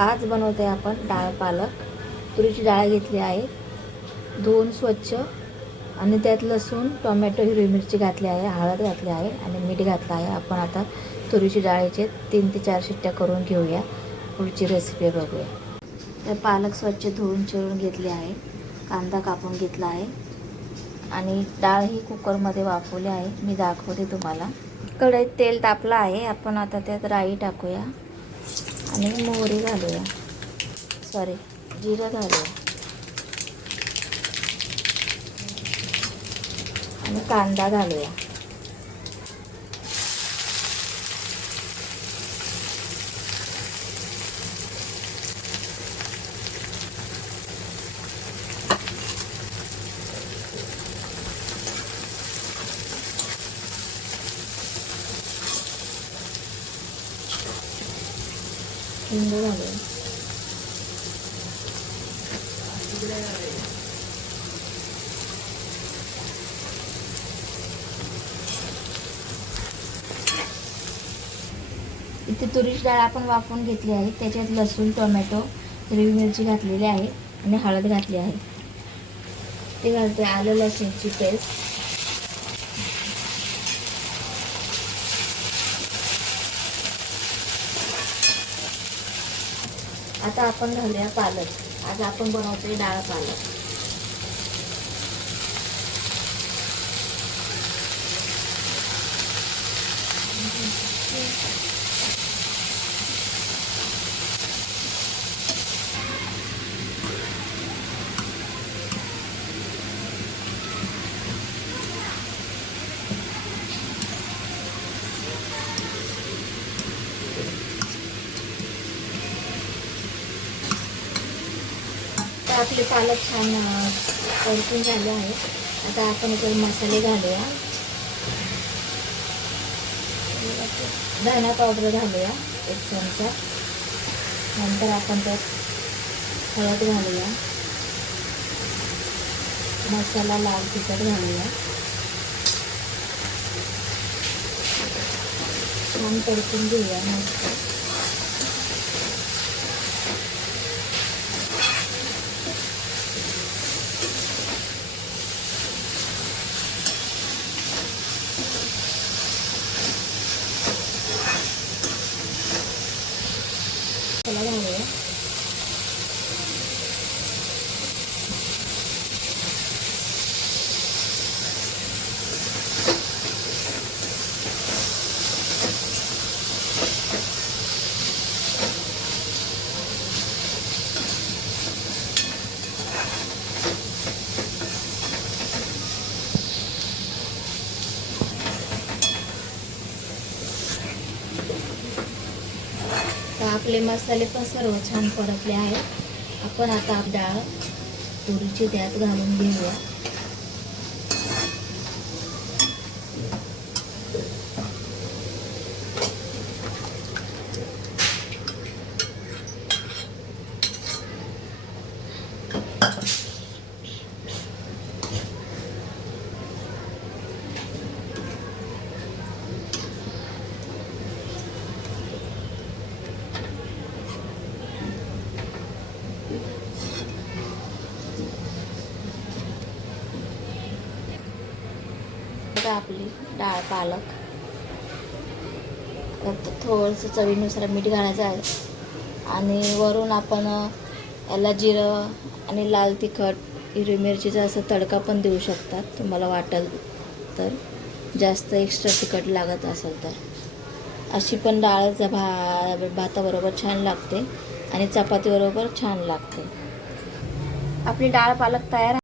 आज बनवते आपण डाळ पालक. तुरीची डाळ घेतली आहे, धुवून स्वच्छ, आणि त्यात लसूण, टोमॅटो, हिरवी मिरची घातली आहे, हळद घातली आहे आणि मीठ घातलं आहे. आपण आता तुरीची डाळीचे 3 ते 4 शिट्ट्या करून घेऊया. पुढची रेसिपी बघूया. तर पालक स्वच्छ धुवून चिरून घेतली आहे, कांदा कापून घेतला आहे आणि डाळ ही कुकरमध्ये वाफवली आहे. मी दाखवते तुम्हाला. कढईत तेल तापलं आहे. आपण आता त्यात राई टाकूया आणि मोहरी घालूया, जिरं घालूया आणि कांदा घालूया. हिंग घालूया. इथे तुरीची डाळ आपण वाफवून घेतली आहे. त्याच्यात लसूण, टोमॅटो, हिरवी मिरची घातलेली आहे आणि हळद घातली आहे. ते घालते आलं लसूणची पेस्ट. आता आपण घालूया पालक. आज आपण बनवतोय डाळ पालक. तर आपले पालक छान परतून झाले आहे. आता आपण इकडे मसाले घालूया. धना पावडर घालूया 1 चमचा. नंतर आपण त्यात हळद घालूया, मसाला लाल तिखट घालूया, छान परतून घेऊया मस्त. त्याला घालूया. तर आपले मसाले पण सर्व छान परतले आहेत. आपण आता डाळ तुरीची त्यात घालून घेऊया. आपली डाळ पालक. त्यात थोडंसं चवीनुसार मीठ घालायचं आहे आणि वरून आपण याला जिरं आणि लाल तिखट, हिरवी मिरचीचा असं तडका पण देऊ शकतात, तुम्हाला वाटेल तर. जास्त एक्स्ट्रा तिखट लागत असेल तर. अशी पण डाळ भाताबरोबर छान लागते आणि चपातीबरोबर छान लागते. आपली डाळ पालक तयार.